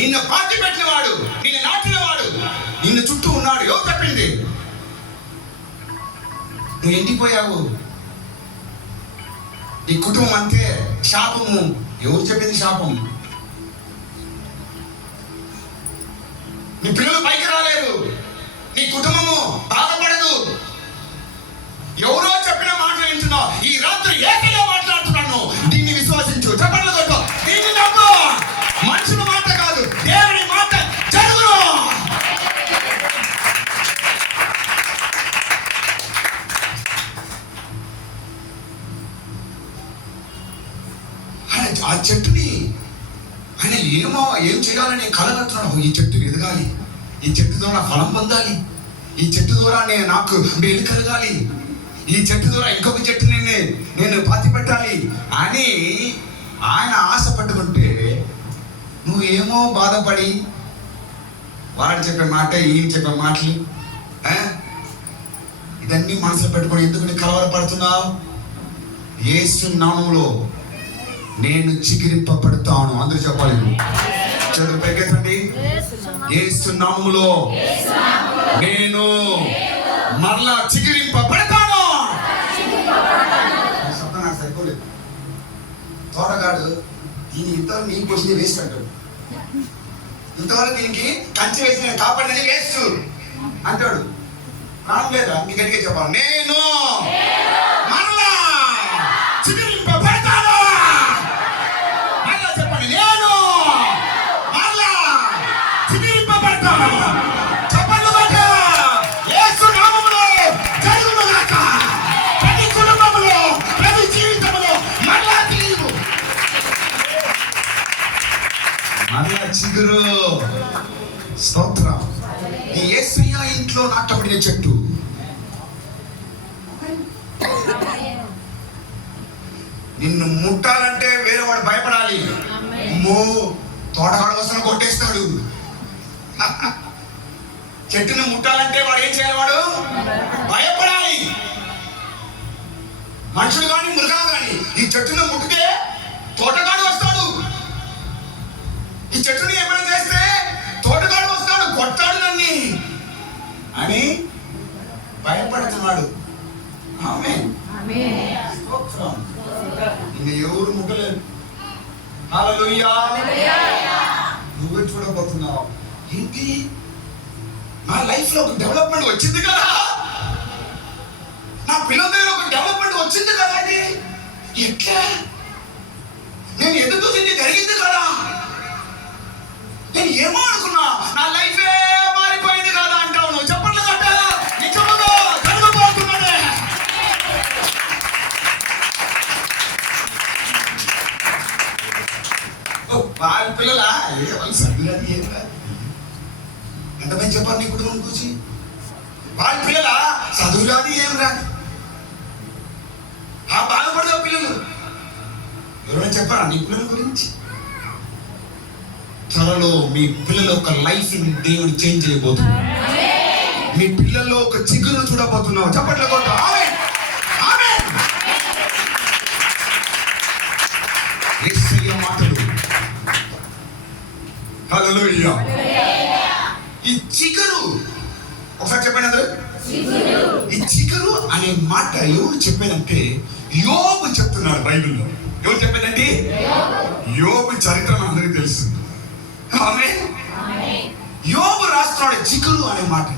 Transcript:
నిన్ను పాతి పెట్టినవాడు, నిన్ను నాటినవాడు, నిన్ను చుట్టూ ఉన్నాడు. ఎవరు చెప్పింది? నువ్వు ఎండిపోయావు, నీ కుటుంబం అంతే శాపము. ఎవరు చెప్పింది శాపం? నీ పిల్లలు పైకి రాలేరు, నీ కుటుంబము బాధపడదు. ఎవరో చెప్పిన మాటలు వింటున్నావు. ఈ రాత్రి ఏకైనా మాట్లాడుతున్నాను, దీన్ని విశ్వసించు. చెప్పండి కొట్టు, దీన్ని నమ్ము. మనుషుల మాట కాదు, దేవుని మాట జరుగును. ఆ చెట్టుని ఆయన ఏం చేయాలని కలగలుగుతున్నాడు. ఈ చెట్టు ఎదగాలి, ఈ చెట్టు ద్వారా ఫలం పొందాలి, ఈ చెట్టు ద్వారా నాకు మేలు కలగాలి, ఈ చెట్టు ద్వారా ఇంకొక చెట్టుని నేను పాతి పెట్టాలి అని ఆయన ఆశ పట్టుకుంటే, నువ్వేమో బాధపడి వాడు చెప్పే మాట, ఈయన చెప్పే మాటలు ఇదన్నీ మనసులో పెట్టుకొని ఎందుకు కలవరపడుతున్నావు? యేసు నామములో నేను చిగిరింపబడతాను. అందరూ చెప్పాలి. చదువు పైకెత్తండి. యేసు నామములో నేను మరలా చిగిరింపబడతాను. శబ్దం నాకు సరిపోలేదు. తోటగాడు దీనికి ఇంతవరకు నీ పొజిషన్ వేస్ట్ అంటాడు. ఇంతవరకు దీనికి కంచె వేసి నేను కాపాడని వేస్ట్ అంటాడు. ప్రాణం లేదా? మీ గట్టిగా చెప్పాలి. నేను మరలా చిగిరింపబడతాను. మరలా చెప్పండి. నేను మరలా చిగిరింపబడతాను. చెప్పండి మాట. యేసు నామములో జరుగును గాక. ప్రతి కుటుంబములో, ప్రతి జీవితంలో మరలా తీరు, మరలా చిగురు. స్తోత్రం. ఈ యేసయ్య ఇంట్లో నాటబడిన చెట్టు నిన్ను ముట్టాలంటే వేరే వాడు భయపడాలి. అమ్మో తోటగాడు వస్తున్న కొట్టేస్తాడు. చెట్టును ముట్టాలంటే వాడు ఏం చేయాలి? వాడు భయపడాలి. మనుషులు కానీ మృగాలు కానీ ఈ చెట్టును ముట్టితే తోటగాడు వస్తాడు. ఈ చెట్టుని ఏమైనా చేస్తే తోటగాడు వస్తాడు, కొట్టాడు నన్ను అని భయపడుతున్నాడు. ఆమేన్. ఇంకా ఎవరు ముట్టలేరు. హల్లెలూయా. నువ్వే చూడబోతున్నావు. ఏంటి? నా లైఫ్ లో ఒక డెవలప్మెంట్ వచ్చింది కదా, నా పిల్లల దగ్గర ఒక డెవలప్మెంట్ వచ్చింది కదా. అది ఎట్లా? నేను ఎదురు చూసింది జరిగింది కదా. నేను ఏమో అనుకున్నా, నా లైఫే మారిపోయింది కదా అంటావు నువ్వు. చెప్పండి కదా, నిజముగా జరగబోతున్నదే. వాళ్ళ పిల్లల సభ్యులని ఏం రాదు. ఎంతమంది చెప్పారు నీ కుటుంబం కూర్చి? వాళ్ళ పిల్లల చదువురాది ఏం రాదు. ఆ బాధపడదు పిల్లలు. ఎవరైనా చెప్పారా నీ పిల్లల గురించి? త్వరలో మీ పిల్లల ఒక లైఫ్ దేవుడు చేంజ్ చేయబోతున్నాడు. మీ పిల్లల్లో ఒక చిగురును చూడబోతున్నావు. చెప్పట్లే కొట్ట. ఆమేన్. ఆమేన్. యేసయ్య మాటలు. హల్లెలూయా. ఈ చిగురు ఒకసారి చెప్పండి అందరూ. ఈ చిగురు అనే మాట ఎవరు చెప్పేదంటే యోబు చెప్తున్నాడు బైబిల్లో. ఎవరు చెప్పేదండి? యోబు చరిత్ర అందరికీ తెలుసు. ఆమేన్. యోబు రాస్తున్నాడు చిగురు అనే మాట.